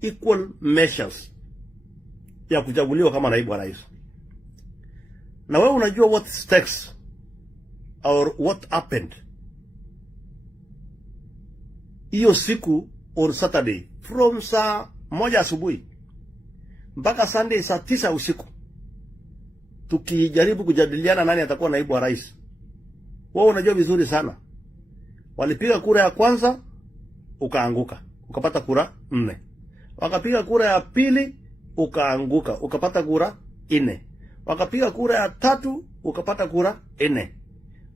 equal measures ya kuchaguliwa kama naibu wa rais. Na wewe unajua what stakes or what happened hiyo siku on Saturday from saa 1 asubuhi mpaka Sunday saa 9 usiku, tukijaribu kujadiliana nani atakuwa naibu wa rais. Wewe unajua vizuri sana, walipiga kura ya kwanza ukaanguka, ukapata kura 4. Wakapiga kura ya pili ukaanguka, ukapata kura 4. Wakapiga kura ya 3 ukapata kura 4.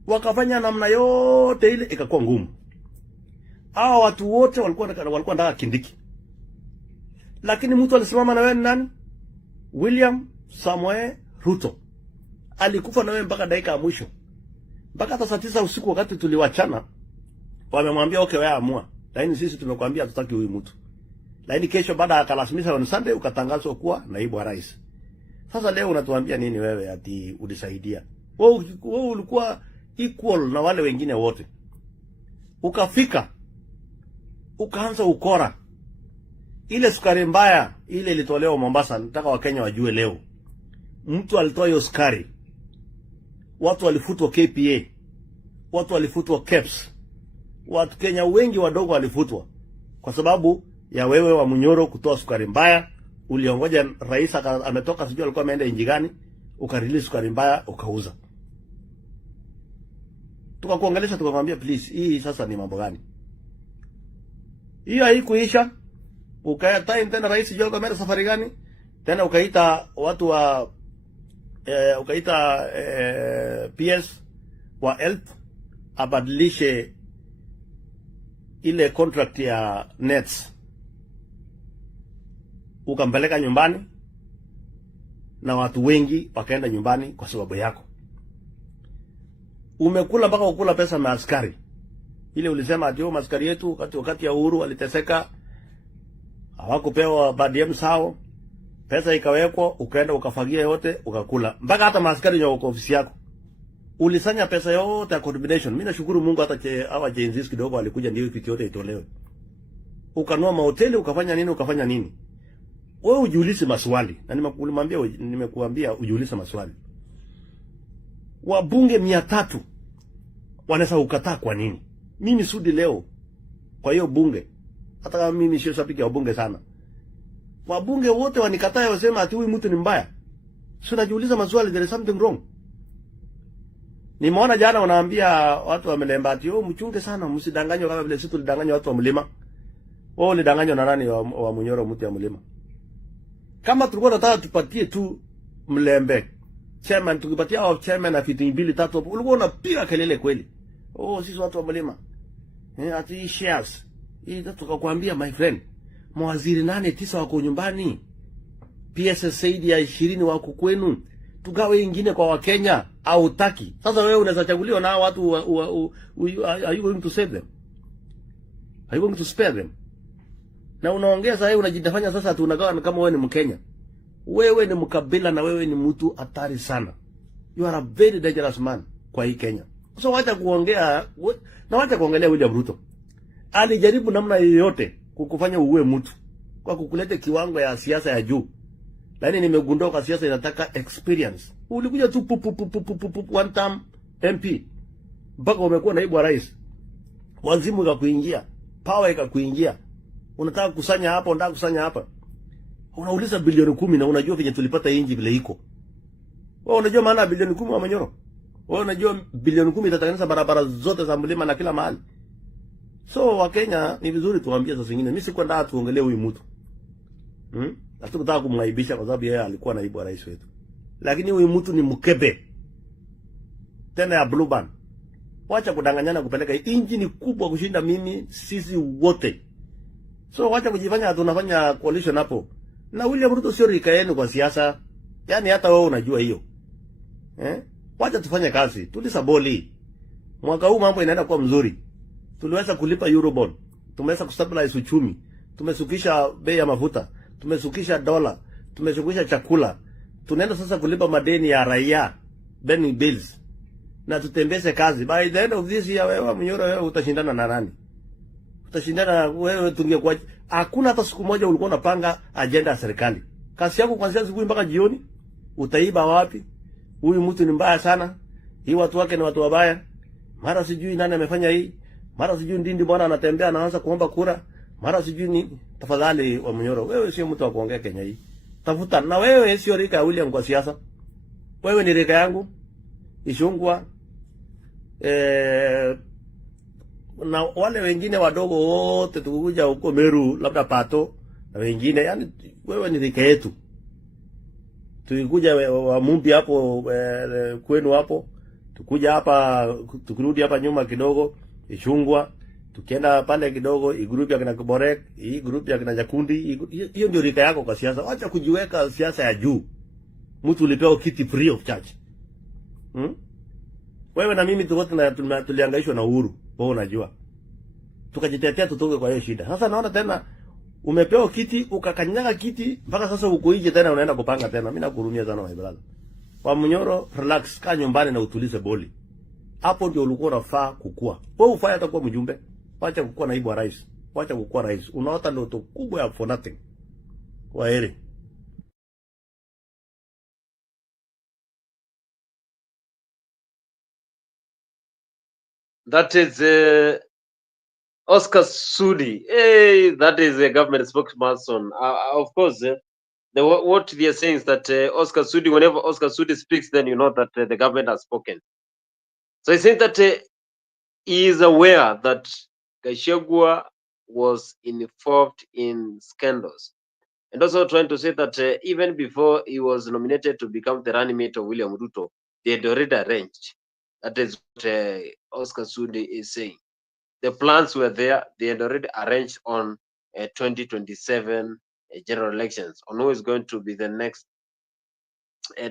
Wakafanya namna yote ile ikakuwa ngumu. Hao watu wote walikuwa ndaka Kindiki. Lakini mtu alisimama na wewe nani? William Samuel Ruto alikufa na wewe mpaka dakika ya mwisho. Mpaka hata saa 9 usiku wakati tuliwachana, wamemwambia okay, wewe amua. Lakini sisi tumekwambia tutaki huyu mtu. Lakini kesho baada ya kalasimisha on Sunday ukatangazwa kuwa naibu wa rais. Sasa leo unatuambia nini wewe ati ulisaidia? Wewe ulikuwa equal na wale wengine wote. Ukafika ukaanza ukora. Ile sukari mbaya ile ilitolewa Mombasa, nataka Wakenya wajue leo. Mtu alitoa hiyo sukari. Watu walifutwa KPA. Watu walifutwa KEBS. Watu Kenya wengi wadogo walifutwa kwa sababu ya wewe wa Munyoro kutoa sukari mbaya. Uliongoja rais ametoka, sijui alikuwa ameenda nchi gani, ukarelease sukari mbaya ukauza. Tukakuangalia tukamwambia please, hii sasa ni mambo gani? Hiyo haikuisha. Ukaita tena rais Jogo ameenda safari gani? Tena ukaita watu wa PS wa health abadilishe ile contract ya nets. Ukampeleka nyumbani na watu wengi wakaenda nyumbani kwa sababu yako. Umekula mpaka ukula pesa na askari. Ile ulisema ati askari yetu wakati ya Uhuru waliteseka, hawakupewa BDM sao, pesa ikawekwa, ukaenda ukafagia yote ukakula. Mpaka hata maaskari wa ofisi yako ulisanya pesa yote ya coordination. Mimi nashukuru Mungu hata hawa JNZs kidogo walikuja ndio kitu yote itolewe. Ukanua mahoteli, ukafanya nini? Wewe ujiulize maswali. Na nimekuambia ujiulize maswali. Wabunge 300 wanaweza ukataa kwa nini? Mimi sudi leo kwa hiyo bunge. Hata kama mimi sio shabiki wa bunge sana. Wabunge wote wanikataa wasema ati huyu mtu ni mbaya. Sio, najiuliza maswali, there is something wrong. Nimeona jana wanaambia watu wa Mlemba ati mchunge sana, msidanganywe kama vile sisi tulidanganywa watu wa Mlima. Wao walidanganywa na nani wa Munyoro mtu ya Mlima? Kama tulikuwa tunataka tupatie tu Mlembe chairman, tukipatia au chairman na viti 2 3 hapo, ulikuwa unapiga kelele kweli. Sisi watu wa Mlima. Ati shares. Hii tukakwambia my friend, mawaziri 8-9 wako nyumbani. PSS zaidi ya 20 wako kwenu. Tugawe ingine kwa Wakenya au taki. Sasa wewe unaweza chaguliwa na watu are you going to save them? Are you going to spare them? Na unaongeza wewe unajidafanya sasa tunagawa kama wewe ni Mkenya. Wewe ni mkabila na wewe ni mtu hatari sana. You are a very dangerous man kwa hii Kenya. So wacha kuongea na wacha kuangalia William Ruto. Alijaribu namna yoyote kukufanya uwe mtu kwa kukuleta kiwango ya siasa ya juu. Lakini nimegundua kwa siasa inataka experience. Ulikuja tu one term MP mpaka umekuwa naibu wa rais. Wazimu ikakuingia, power ikakuingia. Unataka kusanya hapa, unataka kusanya hapa. Unauliza bilioni 10 na unajua venye tulipata inji vile iko. Wewe unajua maana bilioni 10 wa Manyoro? Wewe unajua bilioni 10 itatengeneza barabara zote za Mlima na kila mahali. So Wakenya ni vizuri tuambie sasa zingine. Mimi sikwenda tuongelee huyu mtu. Hatukutaka kumwaibisha kwa sababu yeye alikuwa naibu wa rais wetu. Lakini huyu mtu ni mkebe. Tena ya blue band. Wacha kudanganyana kupeleka inji ni kubwa kushinda mimi sisi wote. So wacha kujifanya tunafanya coalition hapo. Na William Ruto sio rika yenu kwa siasa. Yaani hata wewe unajua hiyo. Wacha tufanye kazi. Tulisaboli. Mwaka huu mambo inaenda kuwa mzuri. Tuliweza kulipa Eurobond. Tumeweza kustabilize uchumi. Tumesukisha bei ya mafuta. Tumesukisha dola. Tumesukisha chakula. Tunaenda sasa kulipa madeni ya raia. Burning bills. Na tutembeze kazi. By the end of this year wewe Munyoro wewe utashindana na nani? Utashindana wewe tungekuwa hakuna hata siku moja ulikuwa unapanga agenda ya serikali. Kazi yako kuanzia asubuhi mpaka jioni. Utaiba wapi? Huyu mtu ni mbaya sana. Hii watu wake ni watu wabaya. Mara sijui nani amefanya hii. Mara sijui Ndindi bwana anatembea anaanza kuomba kura. Mara sijui nini. Tafadhali wa Munyoro, wewe sio mtu wa kuongea Kenya hii. Tafuta na wewe sio rika ya William kwa siasa. Wewe ni rika yangu. Ishungwa. Na wale wengine wadogo wote tukikuja huko Meru labda Pato na wengine, yani wewe ni rika yetu. Tukikuja wa Mumbi hapo kwenu hapo, tukuja hapa tukirudi hapa nyuma kidogo Ishungwa, tukienda pale kidogo group ya kina Kiborek, hii group ya kina Jakundi, hiyo ndio rika yako kwa siasa. Acha kujiweka siasa ya juu. mtu ulipewa kiti free of charge. Wewe na mimi tuliangaishwa na Uhuru, wewe unajua. Tukajitetea tutoke kwa hiyo shida. Sasa naona tena umepewa kiti, ukakanyaga kiti, mpaka sasa uko nje tena unaenda kupanga tena. Mimi nakuhurumia sana my brother. Kwa Munyoro, relax, kaa nyumbani na utulize boli. Hapo ndio ulikuwa unafaa kukua. Wewe ufanye hata kuwa mjumbe. Wacha kukua naibu wa rais. Wacha kukua rais. Unaota ndoto kubwa ya for nothing. Kwaheri. That is Oscar Sudi. Hey, that is a government spokesperson. Of course, what they are saying is that Oscar Sudi, whenever Oscar Sudi speaks, then you know that the government has spoken. So he said that he is aware that Gachagua was involved in scandals. And also trying to say that even before he was nominated to become the running mate of William Ruto, they had already arranged. That is what Oscar Sudi is saying. The plans were there. They had already arranged on 2027 general elections on who is going to be the next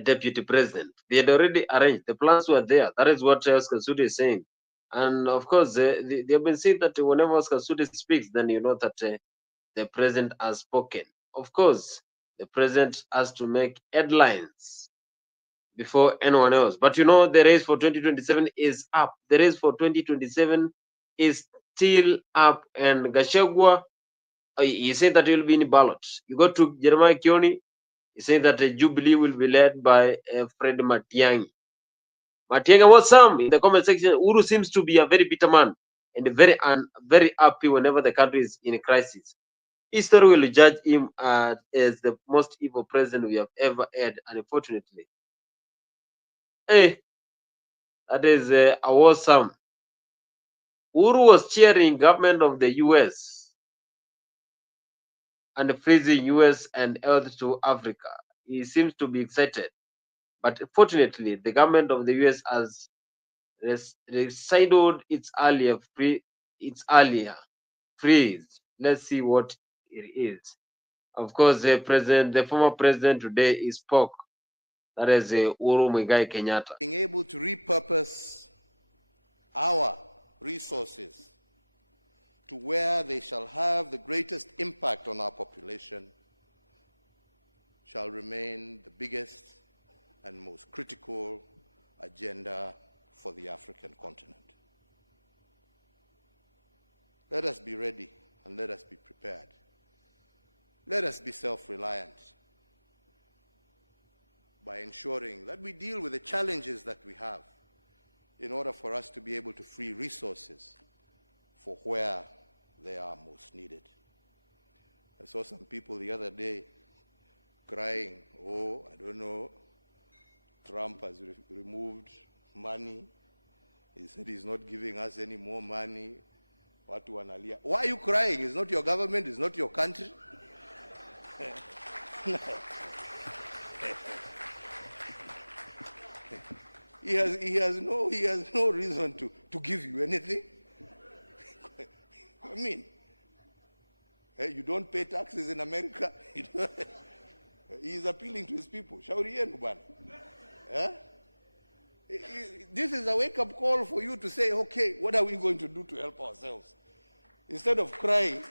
deputy president. They had already arranged. The plans were there. That is what Oscar Sudi is saying. And of course, they have been saying that whenever Oscar Sudi speaks, then you know that the president has spoken. Of course, the president has to make headlines before anyone else. But you know, the race for 2027 is up. The race for 2027 is still up. And Gachagua, he said that he will be in ballot. You go to Jeremiah Kioni, he said that Jubilee will be led by Fred Matiangi. Matiang'i, what's some in the comment section? Uhuru seems to be a very bitter man and very happy whenever the country is in a crisis. History will judge him as the most evil president we have ever had, unfortunately. Hey, that is awesome. Uhuru was cheering government of the US and freezing US and health to Africa. He seems to be excited. But fortunately, the government of the US has resided its earlier freeze. Let's see what it is. Of course, the former president today spoke. That is Uhuru Muigai Kenyatta. Being able to repurpose our resources to where they shall have the greatest impact on our population shall remain the biggest and most critical agenda for the African continent. Let us be ready and let us be prepared. Let us be self-reliant by ensuring that we deal with the challenges that we have in order for us to be able to free resources for where they are most needed. I saw some people the other day crying, oh, I don't know, Trump has removed money. He said he's not giving us any more money. Watu wanalia. Why are you crying? It's not your government, it's not your country. He has no reason to give you anything. I mean, you don't pay taxes in America. He is appealing to his people. Shauri yenu bwana. This is a wake-up call for you to say, okay, what are we going to do to help ourselves? Instead of crying,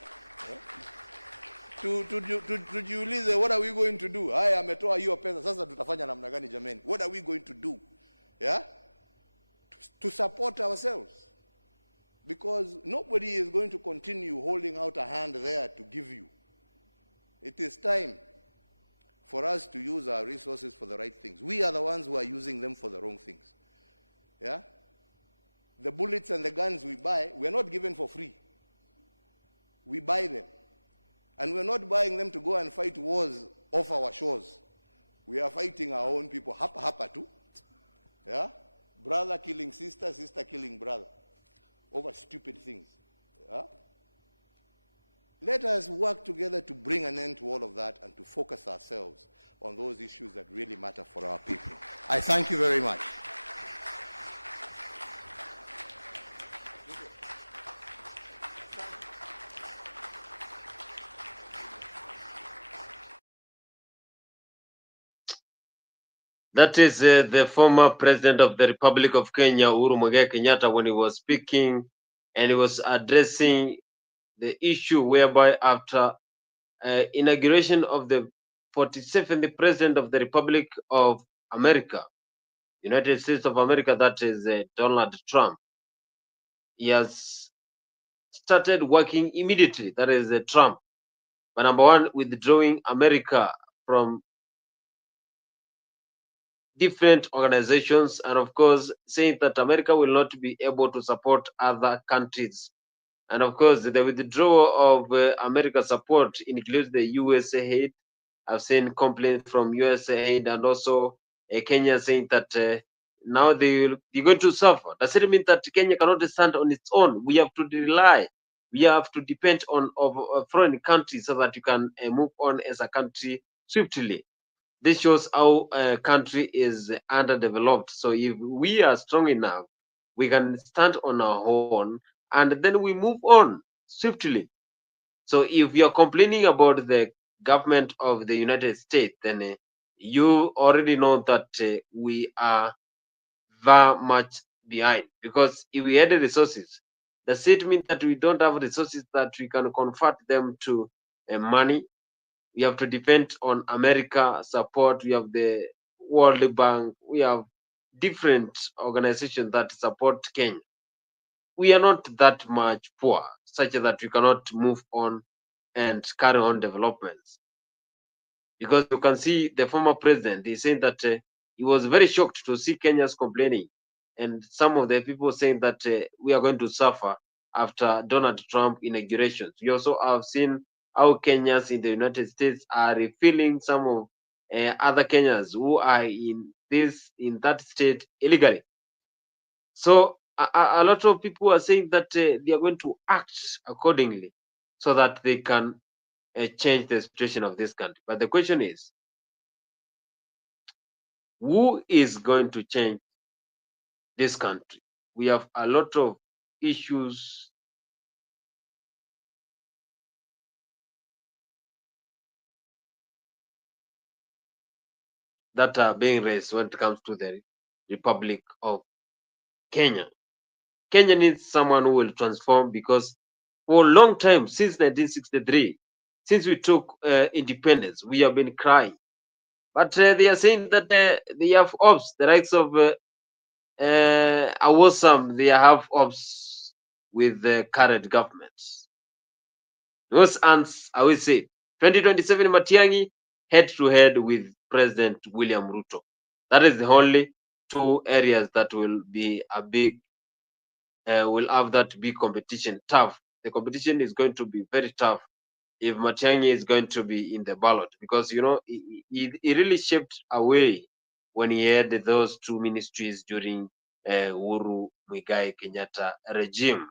to jiulize, what are we going to do? Haya ametoa hiyo pesa, sasa tutafanya namna gani jameni? What are we going to do? Yeah? To support ourselves. Because nobody is going to continue holding out a hand there to give you. It is time for us to use our resources for the right things. We are the ones who are using them for the wrong things. Yeah? The bullets and the guns we buy, we are not given for free. We buy them. And we're not buying them to go and fight wars off our shores. We are fighting our own people. Hapa too. Yeah? Brother killing sister, sister killing brother. Over stupid things. Yeah? Let us work together to bring an end to all of that and to focus ourselves on those issues that really matter for our people. I thank you very much. That is the former president of the Republic of Kenya, Uhuru Kenyatta, when he was speaking and he was addressing the issue whereby after inauguration of the 47th president of the Republic of America, United States of America, that is Donald Trump, he has started working immediately, that is Trump, but number one, withdrawing America from different organizations, and of course saying that America will not be able to support other countries. And of course the withdrawal of America support includes the USA aid. I've seen complaints from USA aid and also Kenya saying that now they're going to suffer. Does it mean that Kenya cannot stand on its own? We have to rely, we have to depend on foreign countries so that you can move on as a country swiftly. This shows how a country is underdeveloped. So if we are strong enough, we can stand on our own and then we move on swiftly. So if you're complaining about the government of the United States, then you already know that we are very much behind. Because if we had the resources, does it mean that we don't have resources that we can convert them to money? We have to depend on America support. We have the World Bank. We have different organizations that support Kenya. We are not that much poor, such that we cannot move on and carry on developments. Because you can see the former president, he's saying that he was very shocked to see Kenyans complaining. And some of the people saying that we are going to suffer after Donald Trump inaugurations. We also have seen how Kenyans in the United States are refilling some of other Kenyans who are in that state illegally. So a lot of people are saying that they are going to act accordingly so that they can change the situation of this country. But the question is, who is going to change this country? We have a lot of issues that are being raised when it comes to the Republic of Kenya. Kenya needs someone who will transform, because for a long time, since 1963, since we took independence, we have been crying. But they are saying that they have hopes, the likes of Awosam, they have hopes with the current government. Those ants, I will say, 2027 Matiang'I head to head with President William Ruto. That is the only two areas that will be a big, will have that big competition. Tough. The competition is going to be very tough if Matiang'I is going to be in the ballot, because you know he really shaped away when he had those two ministries during Uhuru Kenyatta regime.